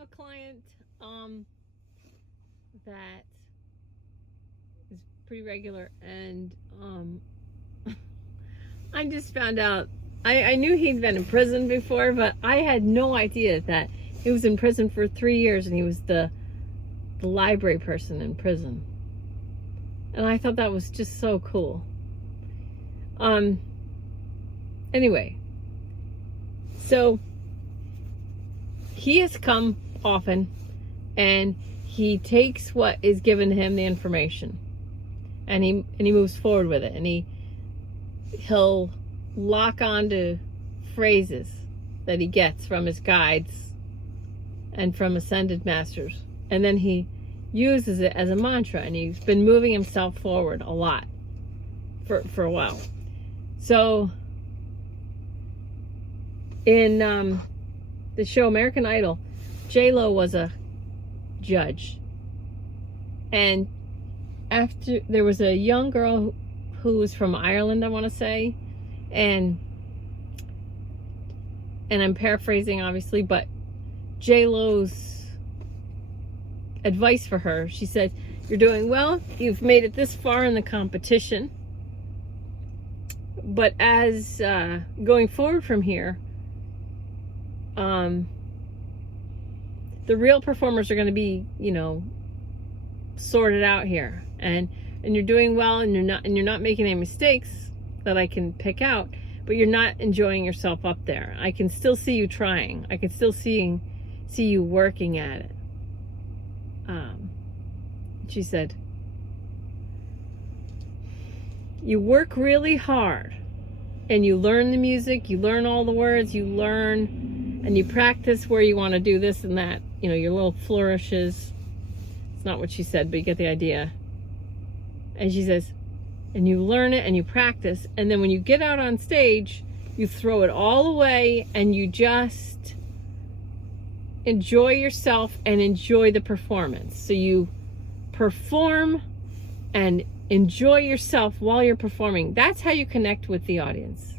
have a client that is pretty regular, and I just found out, I knew he'd been in prison before, but I had no idea that he was in prison for 3 years, and he was the library person in prison. And I thought that was just so cool. Anyway, so he has come often, and he takes what is given to him, the information, and he moves forward with it, and he'll lock onto phrases that he gets from his guides and from ascended masters, and then he uses it as a mantra, and he's been moving himself forward a lot for a while. So in the show American Idol, J-Lo was a judge, and after, there was a young girl who was from Ireland, I want to say, and I'm paraphrasing obviously, but J-Lo's advice for her, she said, "You're doing well, you've made it this far in the competition, but as going forward from here, the real performers are going to be, sorted out here, and you're doing well, and you're not making any mistakes that I can pick out, but you're not enjoying yourself up there. I can still see you trying. I can still see you working at it." She said, "You work really hard, and you learn the music, you learn all the words, you learn, and you practice where you want to do this and that, your little flourishes." It's not what she said, but you get the idea. And she says, "And you learn it and you practice, and then when you get out on stage, you throw it all away and you just enjoy yourself and enjoy the performance. So you perform and enjoy yourself while you're performing. That's how you connect with the audience."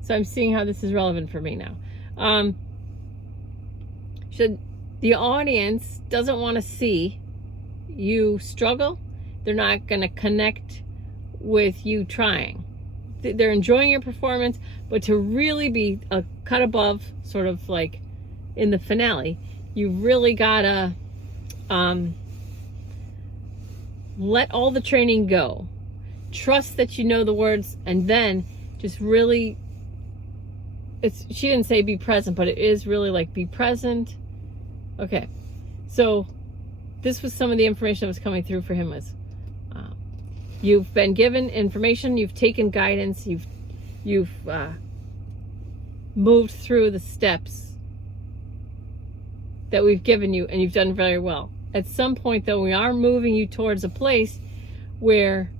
So I'm seeing how this is relevant for me now. The audience doesn't want to see you struggle. They're not going to connect with you trying. They're enjoying your performance, but to really be a cut above, sort of like in the finale, you really gotta let all the training go. Trust that you know the words, and then just really, she didn't say be present, but it is really like be present. Okay, so this was some of the information that was coming through for him was, you've been given information, you've taken guidance, you've moved through the steps that we've given you, and you've done very well. At some point, though, we are moving you towards a place where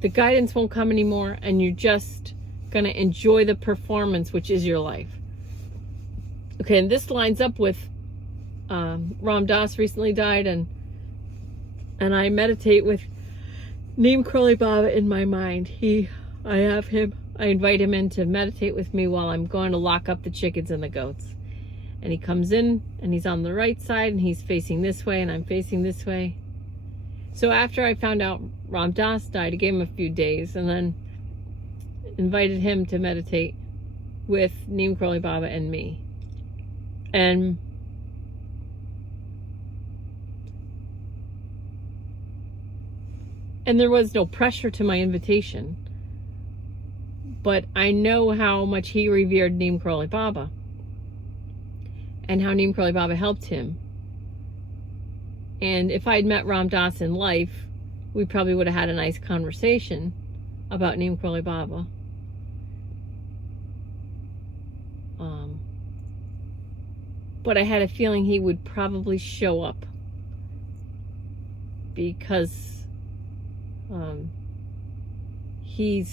the guidance won't come anymore, and you're just going to enjoy the performance, which is your life. Okay, and this lines up with Ram Dass recently died, and I meditate with Neem Karoli Baba in my mind. I invite him in to meditate with me while I'm going to lock up the chickens and the goats. And he comes in, and he's on the right side, and he's facing this way, and I'm facing this way. So after I found out Ram Dass died, I gave him a few days, and then invited him to meditate with Neem Karoli Baba and me. And there was no pressure to my invitation, but I know how much he revered Neem Karoli Baba, and how Neem Karoli Baba helped him. And if I'd met Ram Dass in life, we probably would have had a nice conversation about Neem Karoli Baba. But I had a feeling he would probably show up, because he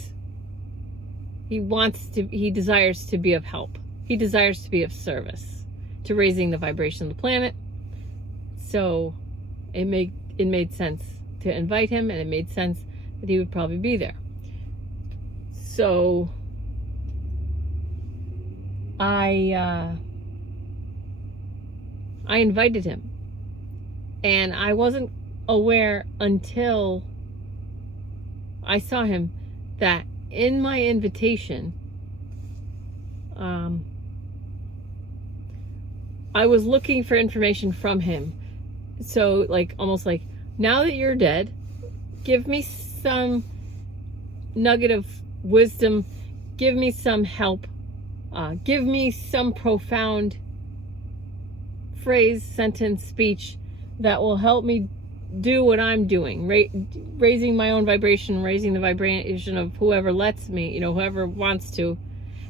desires to be of help. He desires to be of service to raising the vibration of the planet. So it made sense to invite him, and it made sense that he would probably be there. So I invited him, and I wasn't aware until I saw him that in my invitation, I was looking for information from him. So like, almost like, now that you're dead, give me some nugget of wisdom, give me some help, give me some profound phrase, sentence, speech that will help me do what I'm doing, raising my own vibration, raising the vibration of whoever lets me, whoever wants to,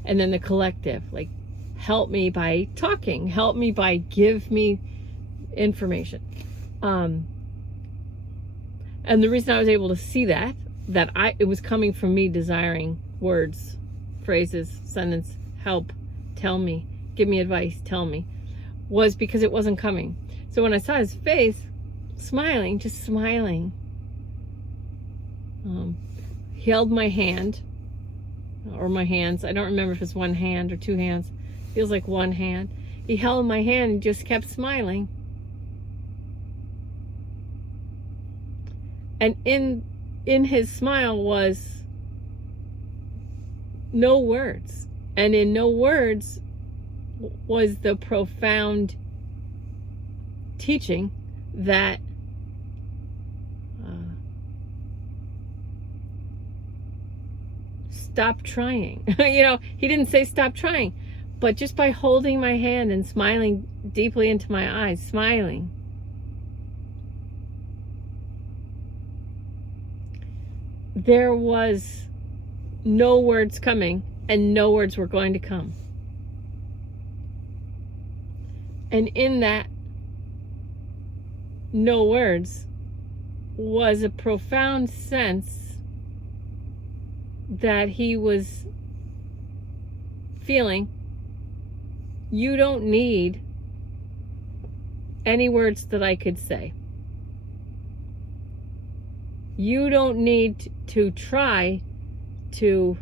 and then the collective. Like, help me by talking, help me by give me information. And the reason I was able to see that it was coming from me desiring words, phrases, sentence, help, tell me, give me advice, tell me, was because it wasn't coming. So when I saw his face, smiling, just smiling, he held my hand, or my hands. I don't remember if it's one hand or two hands. Feels like one hand. He held my hand and just kept smiling. And in his smile was no words. And in no words was the profound teaching that stop trying. He didn't say stop trying, but just by holding my hand and smiling deeply into my eyes, smiling, there was no words coming, and no words were going to come. And in that no words was a profound sense that he was feeling, you don't need any words that I could say. You don't need to try to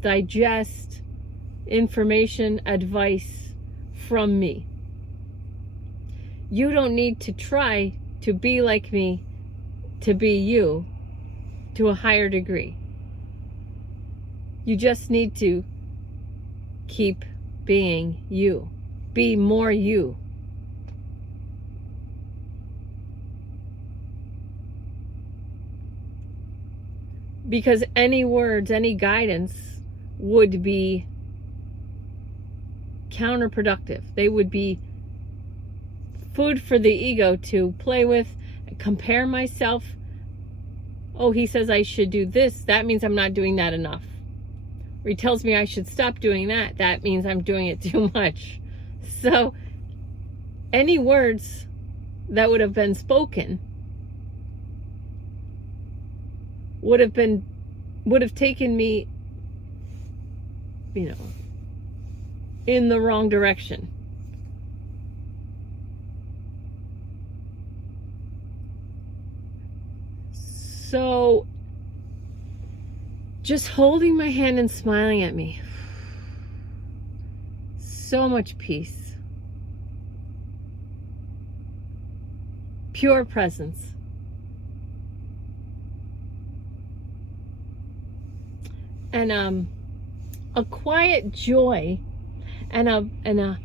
digest information, advice from me. You don't need to try to be like me, to be you, to a higher degree. You just need to keep being you. Be more you. Because any words, any guidance would be counterproductive. They would be food for the ego to play with, compare myself. Oh, he says I should do this. That means I'm not doing that enough. Or he tells me I should stop doing that. That means I'm doing it too much. So any words that would have been spoken would have taken me, in the wrong direction. So just holding my hand and smiling at me, so much peace, pure presence. And a quiet joy and a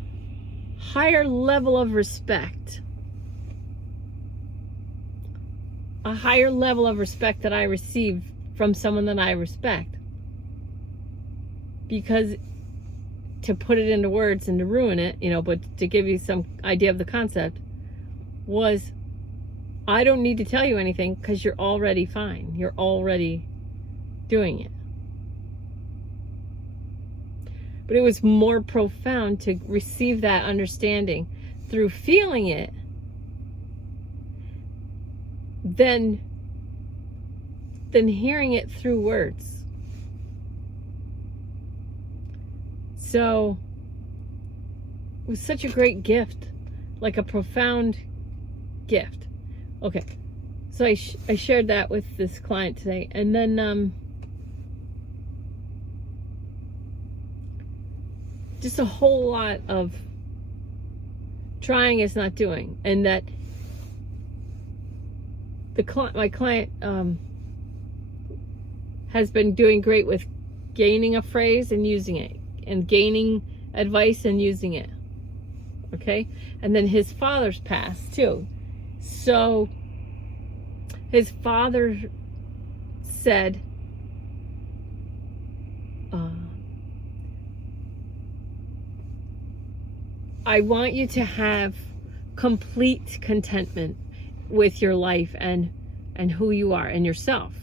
higher level of respect. A higher level of respect that I receive from someone that I respect. Because to put it into words and to ruin it, but to give you some idea of the concept, was I don't need to tell you anything because you're already fine. You're already doing it. But it was more profound to receive that understanding through feeling it than hearing it through words. So it was such a great gift, like a profound gift. Okay, so I shared that with this client today, and then just a whole lot of trying is not doing, and that my client has been doing great with gaining a phrase and using it, and gaining advice and using it. Okay? And then his father's passed too. So his father said, I want you to have complete contentment with your life and who you are and yourself.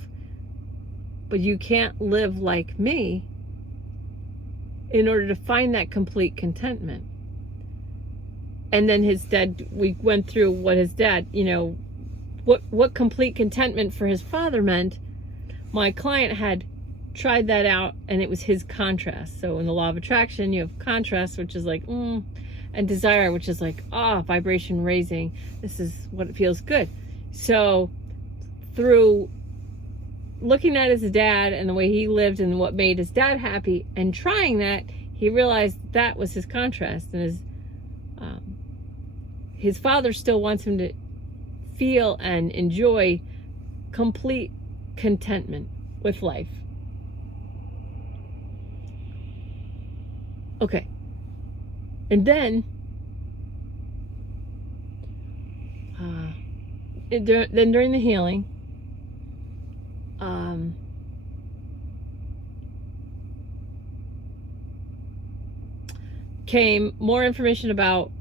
But you can't live like me in order to find that complete contentment. And then his dad, we went through what his dad, what complete contentment for his father meant. My client had tried that out, and it was his contrast. So in the law of attraction, you have contrast, which is like, and desire, which is like, vibration raising. This is what feels good. So through looking at his dad and the way he lived and what made his dad happy and trying that, he realized that was his contrast. And his father still wants him to feel and enjoy complete contentment with life. Okay. And then during the healing, came more information about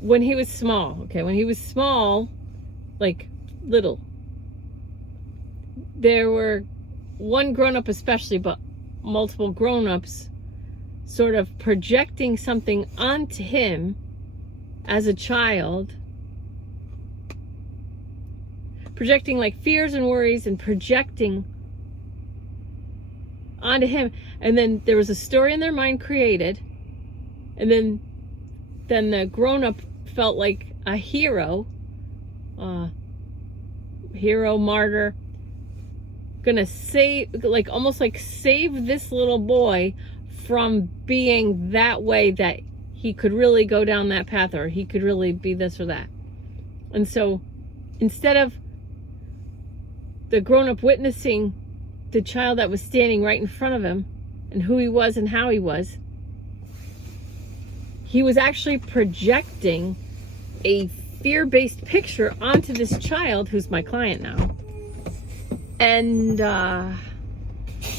when he was small. Okay, when he was small, like little, there were one grown-up especially, but multiple grown-ups sort of projecting something onto him as a child, projecting like fears and worries and projecting onto him. And then there was a story in their mind created, and then the grown-up felt like a hero, martyr, gonna save, like almost like save this little boy from being that way, that he could really go down that path, or he could really be this or that. And so instead of the grown-up witnessing the child that was standing right in front of him and who he was and how he was actually projecting a fear-based picture onto this child, who's my client now, and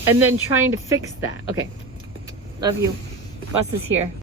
then trying to fix that. Okay, love you. Bus is here.